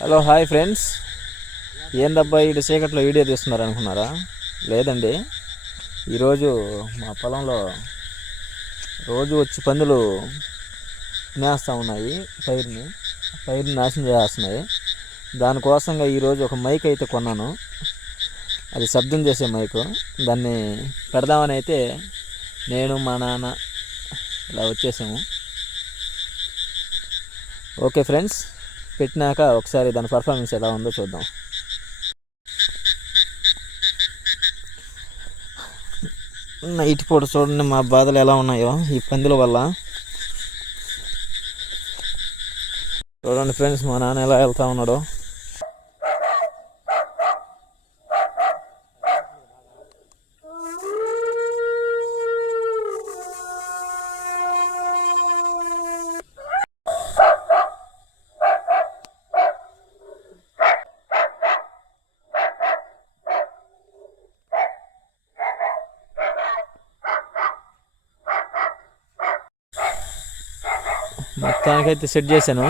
Hello hi friends. ఏందబ్బా ఈ చీకట్లో వీడియో తీస్తున్నారు అనుకున్నారా? లేదండి, ఈరోజు మా పొలంలో రోజు వచ్చి పందులు తినేస్తూ ఉన్నాయి. పైరుని నాశనం చేస్తున్నాయి. దానికోసంగా ఈరోజు ఒక మైక్ అయితే కొన్నాను. అది శబ్దం చేసే మైకు. దాన్ని పెడదామని అయితే నేను మా నాన్న ఇలా వచ్చేసాము. ఓకే ఫ్రెండ్స్, పెట్టినాక ఒకసారి దాని పర్ఫార్మెన్స్ ఎలా ఉందో చూద్దాం. నైట్ పూట చూడండి మా బాధలు ఎలా ఉన్నాయో ఈ పందుల వల్ల. చూడండి ఫ్రెండ్స్, మా నాన్న ఎలా వెళ్తా ఉన్నాడో. మొత్తానికైతే సెట్ చేశాను.